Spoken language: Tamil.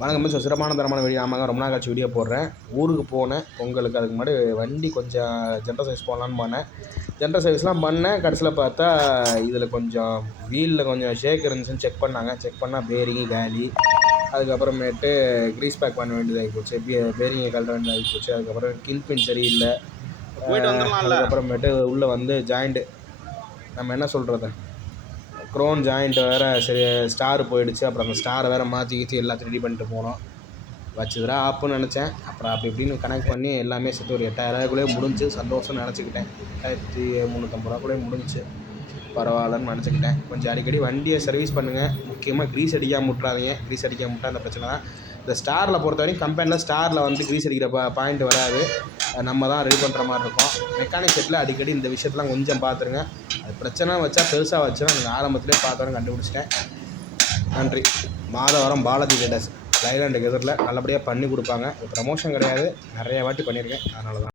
வணக்கம் மிஸ், சிறப்பான தரமான வீடியோ. ஆமாங்க, ரொம்ப நாள் கழிச்சு வீடியோ போடுறேன். ஊருக்கு போனேன் பொங்கலுக்கு. அதுக்கு முன்னாடி வண்டி கொஞ்சம் ஜென்ரல் சர்வீஸ் போடலான்னு பண்ணேன். ஜென்ரல் சர்வீஸ்லாம் பண்ணேன். கடைசியில் பார்த்தா இதில் கொஞ்சம் வீலில் கொஞ்சம் ஷேக் இருந்துச்சுன்னு செக் பண்ணாங்க. செக் பண்ணால் பேரிங்கு காலி. அதுக்கப்புறமேட்டு க்ரீஸ் பேக் பண்ண வேண்டியதாகி போச்சு. பேரிங்கை கழட்ட வேண்டியதாகி போச்சு. அதுக்கப்புறம் கில் பின் சரியில்லை. அதுக்கப்புறமேட்டு உள்ளே வந்து ஜாயிண்ட்டு, நம்ம என்ன சொல்கிறது, க்ரோன் ஜாயிண்ட் வேறு சரி ஸ்டார் போயிடுச்சு. அப்புறம் அந்த ஸ்டாரை வேறு மாற்றி எல்லாத்தையும் ரெடி பண்ணிட்டு போனோம். வச்சுதுரா ஆப்புன்னு நினச்சேன். அப்புறம் அப்படி இப்படின்னு கனெக்ட் பண்ணி எல்லாமே சேர்த்து ஒரு 8000 முடிஞ்சு சந்தோஷம்னு நினச்சிக்கிட்டேன். 8350 முடிஞ்சு பரவாயில்லன்னு நினச்சிக்கிட்டேன். கொஞ்சம் அடிக்கடி வண்டியை சர்வீஸ் பண்ணுங்கள். முக்கியமாக க்ரீஸ் அடிக்காமல் விட்றாதீங்க. க்ரீஸ் அடிக்காமல் விட்டால் அந்த பிரச்சனை தான். இந்த ஸ்டாரில் பொறுத்த வரைக்கும் கம்பெனியில் ஸ்டாரில் வந்து க்ரீஸ் அடிக்கிற பாயிண்ட் வராது. நம்ம தான் ரெடி பண்ணுற மாதிரி இருக்கும். மெக்கானிக் செட்டில் அடிக்கடி இந்த விஷயத்தெலாம் கொஞ்சம் பார்த்துருங்க. அது பிரச்சனை வச்சா பெருசாக வச்சுன்னா எனக்கு ஆரம்பத்திலே பார்த்தோன்னு கண்டுபிடிச்சிட்டேன். நன்றி. மாதவரம் பாலாஜி லேட்டர்ஸ் லைலாண்டுக்கு எதிரில் நல்லபடியாக பண்ணி கொடுப்பாங்க. ப்ரமோஷன் கிடையாது, நிறைய வாட்டி பண்ணியிருக்கேன். அதனால தான்.